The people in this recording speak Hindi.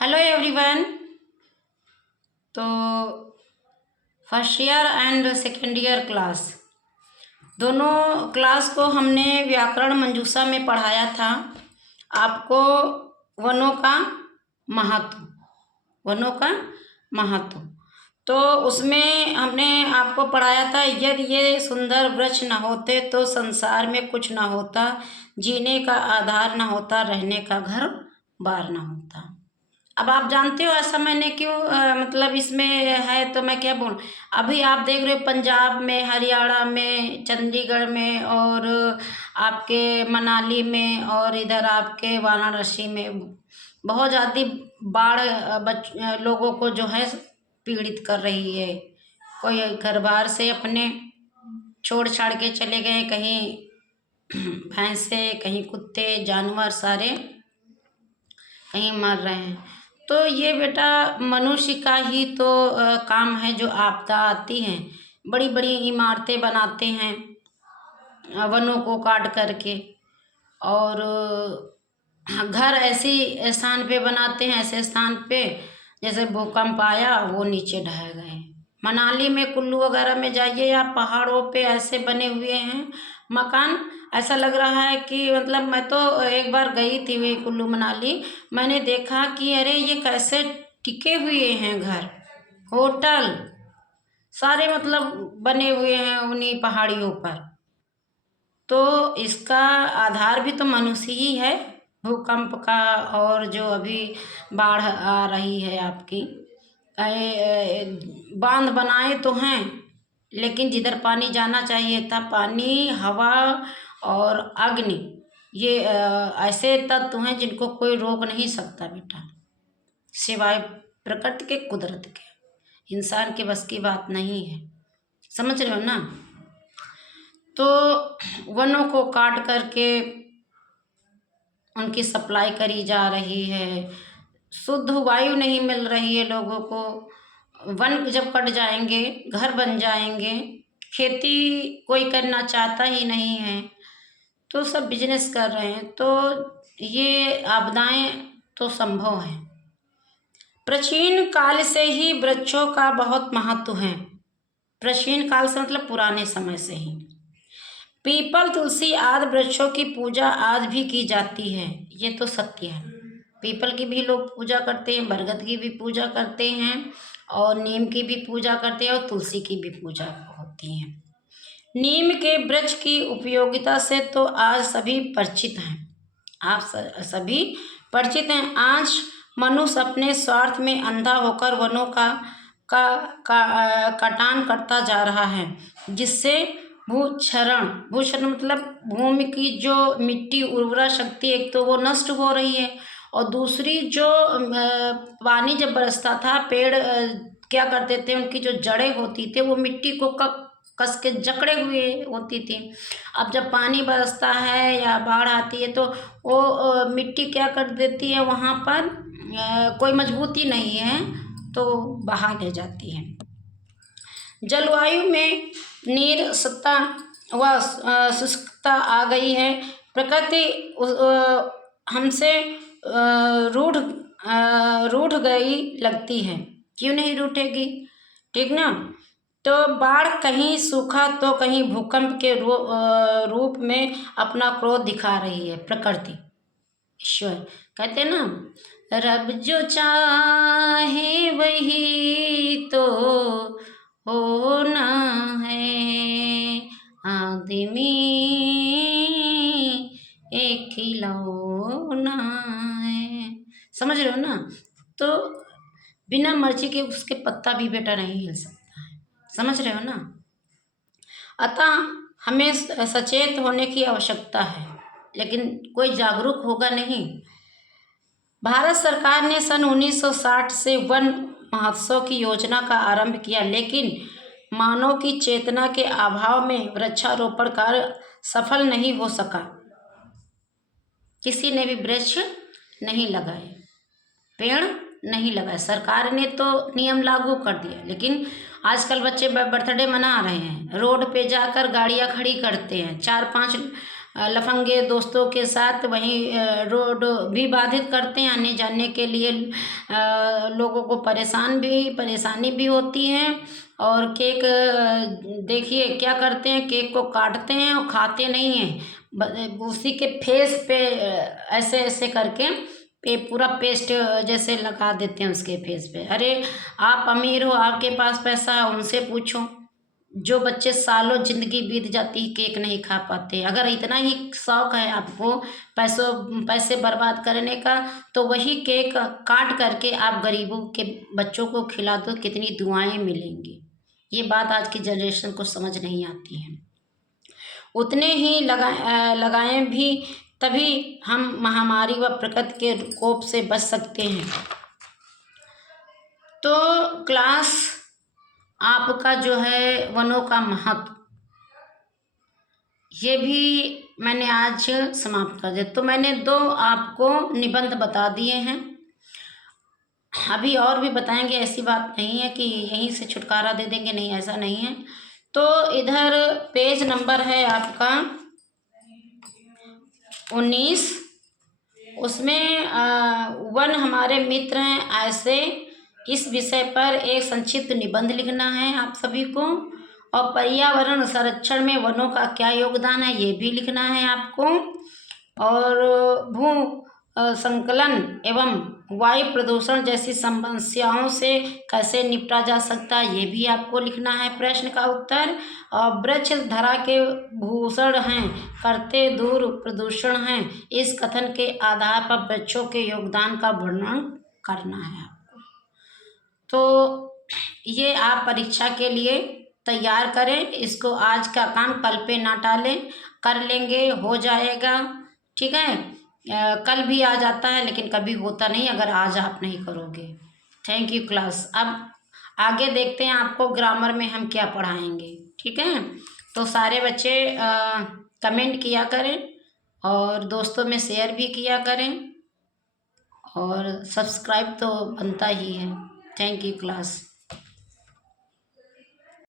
Hello everyone. तो first year and second year class दोनों क्लास को हमने व्याकरण मंजूषा में पढ़ाया था। आपको वनों का महत्व तो उसमें हमने आपको पढ़ाया था, यदि ये सुंदर वृक्ष न होते तो संसार में कुछ न होता, जीने का आधार न होता, रहने का घर बार न होता। अब आप जानते हो ऐसा मैंने क्यों मतलब इसमें है, तो मैं क्या बोलूं। अभी आप देख रहे हो पंजाब में, हरियाणा में, चंडीगढ़ में और आपके मनाली में और इधर आपके वाराणसी में बहुत ज़्यादा बाढ़ लोगों को जो है पीड़ित कर रही है। कोई घर बार से अपने छोड़ छाड़ के चले गए, कहीं भैंसे, कहीं कुत्ते, जानवर सारे कहीं मर रहे हैं। तो ये बेटा मनुष्य का ही तो काम है। जो आपदा आती हैं, बड़ी बड़ी इमारतें बनाते हैं वनों को काट करके, और घर ऐसी स्थान पे बनाते हैं, ऐसे स्थान पे जैसे भूकंप आया वो नीचे ढह गए। मनाली में, कुल्लू वगैरह में जाइए, या पहाड़ों पे ऐसे बने हुए हैं मकान, ऐसा लग रहा है कि मतलब मैं तो एक बार गई थी वे कुल्लू मनाली, मैंने देखा कि अरे ये कैसे टिके हुए हैं घर, होटल सारे मतलब बने हुए हैं उन्हीं पहाड़ियों पर। तो इसका आधार भी तो मनुष्य ही है, भूकंप का। और जो अभी बाढ़ आ रही है आपकी, बांध बनाए तो हैं, लेकिन जिधर पानी जाना चाहिए था, पानी, हवा और अग्नि, ये ऐसे तत्व हैं जिनको कोई रोक नहीं सकता बेटा, सिवाय प्रकृति के, कुदरत के। इंसान के बस की बात नहीं है, समझ रहे हो ना। तो वनों को काट करके उनकी सप्लाई करी जा रही है, शुद्ध वायु नहीं मिल रही है लोगों को। वन जब कट जाएंगे, घर बन जाएंगे, खेती कोई करना चाहता ही नहीं है, तो सब बिजनेस कर रहे हैं, तो ये आपदाएं तो संभव हैं। प्राचीन काल से ही वृक्षों का बहुत महत्व है। प्राचीन काल से मतलब पुराने समय से ही पीपल, तुलसी आदि वृक्षों की पूजा आज भी की जाती है। ये तो सत्य है। पीपल की भी लोग पूजा करते हैं, बरगद की भी पूजा करते हैं, और नीम की भी पूजा करते हैं, और तुलसी की भी पूजा होती है। नीम के वृक्ष की उपयोगिता से तो आज सभी परिचित हैं। आप सभी परिचित हैं। आज मनुष्य अपने स्वार्थ में अंधा होकर वनों का कटान करता जा रहा है, जिससे भूक्षरण मतलब भूमि की जो मिट्टी उर्वरा शक्ति, एक तो वो नष्ट हो रही है, और दूसरी जो पानी जब बरसता था, पेड़ क्या करते थे, उनकी जो जड़ें होती थी वो मिट्टी को कस के जकड़े हुए होती थी। अब जब पानी बरसता है या बाढ़ आती है तो वो मिट्टी क्या कर देती है, वहाँ पर कोई मजबूती नहीं है तो बहा ले जाती है। जलवायु में नीरसता व शुष्कता आ गई है। प्रकृति हमसे रूठ गई लगती है। क्यों नहीं रूठेगी, ठीक ना। तो बाढ़, कहीं सूखा तो कहीं भूकंप के रूप में अपना क्रोध दिखा रही है प्रकृति। ईश्वर कहते ना, रब जो चाहे वही तो होना है, आदमी एक खिलौना है। समझ रहे हो ना। तो बिना मर्जी के उसके पत्ता भी बेटा नहीं हिल सकता है, समझ रहे हो ना। अतः हमें सचेत होने की आवश्यकता है, लेकिन कोई जागरूक होगा नहीं। भारत सरकार ने सन 1960 से वन महोत्सव की योजना का आरंभ किया, लेकिन मानव की चेतना के अभाव में वृक्षारोपण कार्य सफल नहीं हो सका। किसी ने भी वृक्ष नहीं लगाए, पेड़ नहीं लगाए। सरकार ने तो नियम लागू कर दिया, लेकिन आजकल बच्चे बर्थडे मना रहे हैं, रोड पे जाकर गाड़ियां खड़ी करते हैं, 4-5 लफंगे दोस्तों के साथ वहीं रोड भी बाधित करते हैं, आने जाने के लिए लोगों को परेशानी भी होती है। और केक देखिए क्या करते हैं, केक को काटते हैं और खाते नहीं हैं, उसी के फेस पे ऐसे ऐसे करके पूरा पेस्ट जैसे लगा देते हैं उसके फेस पे। अरे आप अमीर हो, आपके पास पैसा है, उनसे पूछो। जो बच्चे सालों जिंदगी बीत जाती है केक नहीं खा पाते। अगर इतना ही शौक है आपको पैसे बर्बाद करने का, तो वही केक काट करके आप गरीबों के बच्चों को खिला दो, कितनी दुआएं मिलेंगी। ये बात आज की जनरेशन को समझ नहीं आती है। उतने ही लगाएं भी, तभी हम महामारी व प्रकृति के कोप से बच सकते हैं। तो क्लास आपका जो है वनों का महत्व, ये भी मैंने आज समाप्त कर दिया। तो मैंने 2 आपको निबंध बता दिए हैं, अभी और भी बताएंगे। ऐसी बात नहीं है कि यहीं से छुटकारा दे देंगे, नहीं, ऐसा नहीं है। तो इधर पेज नंबर है आपका 19, उसमें वन हमारे मित्र हैं ऐसे, इस विषय पर एक संक्षिप्त निबंध लिखना है आप सभी को। और पर्यावरण संरक्षण में वनों का क्या योगदान है ये भी लिखना है आपको। और भू संकलन एवं वायु प्रदूषण जैसी समस्याओं से कैसे निपटा जा सकता है ये भी आपको लिखना है प्रश्न का उत्तर। और वृक्ष धरा के भूषण हैं, करते दूर प्रदूषण हैं, इस कथन के आधार पर वृक्षों के योगदान का वर्णन करना है आपको। तो ये आप परीक्षा के लिए तैयार करें, इसको आज का काम कल पे ना टालें, कर लेंगे, हो जाएगा, ठीक है। कल भी आ जाता है लेकिन कभी होता नहीं अगर आज आप नहीं करोगे। Thank you class. अब आगे देखते हैं आपको ग्रामर में हम क्या पढ़ाएंगे, ठीक है। तो सारे बच्चे कमेंट किया करें और दोस्तों में शेयर भी किया करें, और सब्सक्राइब तो बनता ही है। Thank you class.